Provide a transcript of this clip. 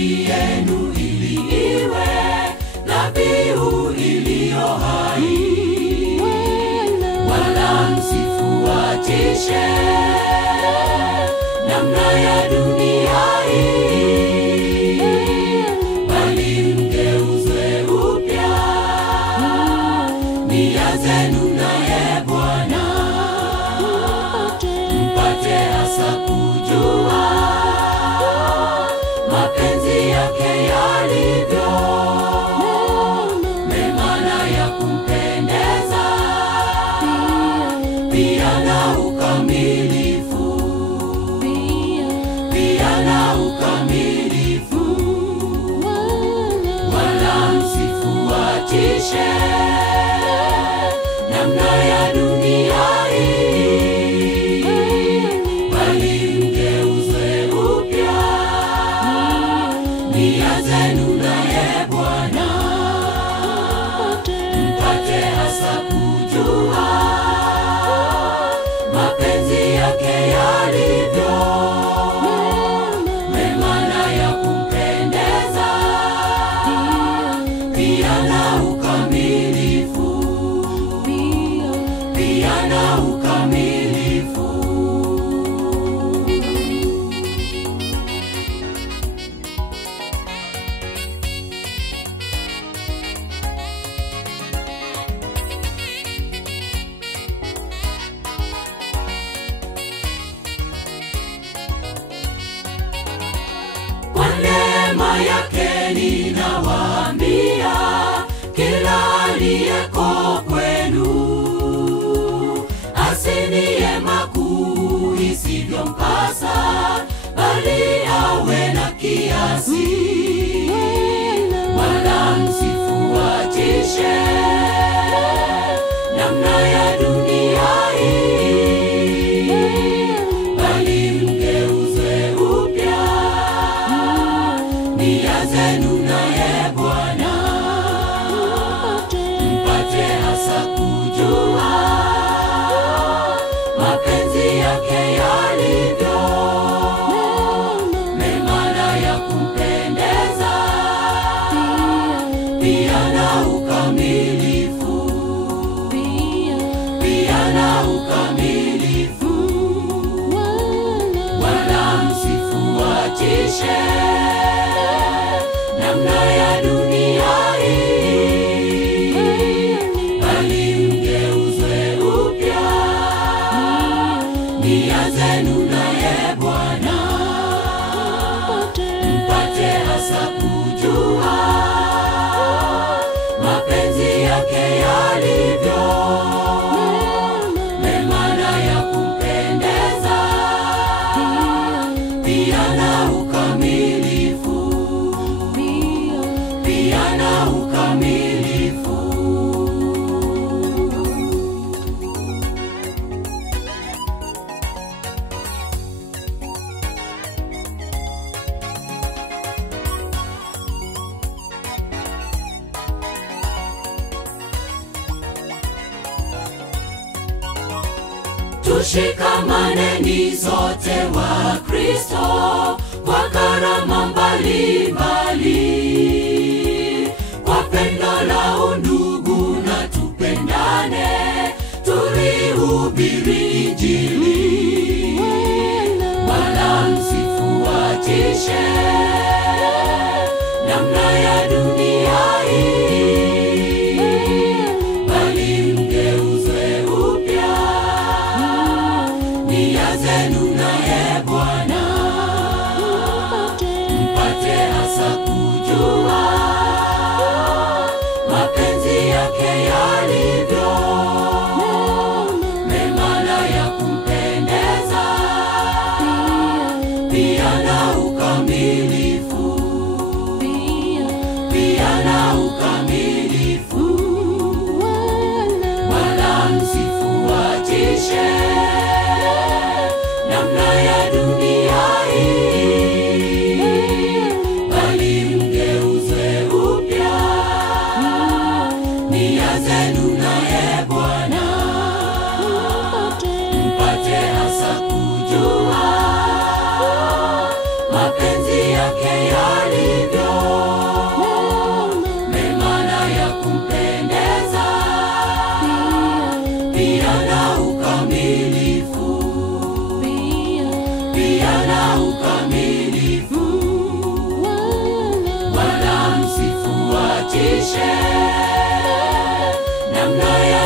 miili yenu ili iwe dhabihu iliyo hai, wala msifuatishe namna ya dunia hii, bali mgeuzwe upya nia zenu naye Bwana, mpate hasa kujua mapenzi yake yalivyo mema na ya kumpendeza, pia na ukamilifu, pia na ukamilifu, wala msifuatishe namna ya dunia hii, bali mgeuzwe upya nia zenu naye Bwana, mpate hasa kujua mapenzi yake yalivyo mema na ya kumpendeza, pia na ukamilifu, pia na ukamilifu. Kwa neema yake ninawaambia kila aliyeko kwenu, asinie makuu isivyompasa, bali awe na kiasi, wala msifuatishe namna ya dunia hii, bali mgeuzwe upya nia zenu naye Bwana, mpate hasa kujua mapenzi yake yalivyo mema na ya kumpendeza, pia na ukamilifu, pia na ukamilifu, wala msifuatishe namna ya dunia hii, bali mgeuzwe upya nia zenu naye Bwana, mpate hasa kujua mapenzi yake yalivyo mema na ya kumpendeza, pia na ukamilifu, pia na ukamilifu. Tushikamaneni sote wa Kristo kwa karama mbalimbali, kwa pendo la undugu na tupendane, tulihubiri Injili, wala msifuatishe namna ya dunia hii, bali mgeuzwe upya nia zenu naye Bwana, mpate hasa kujua mapenzi yake yalivyo mema na ya kumpendeza, pia na ukamilifu, pia na ukamilifu, wala msifuatishe namna ya dunia hii, bali mgeuzwe upya nia zenu msifuatishe namna ya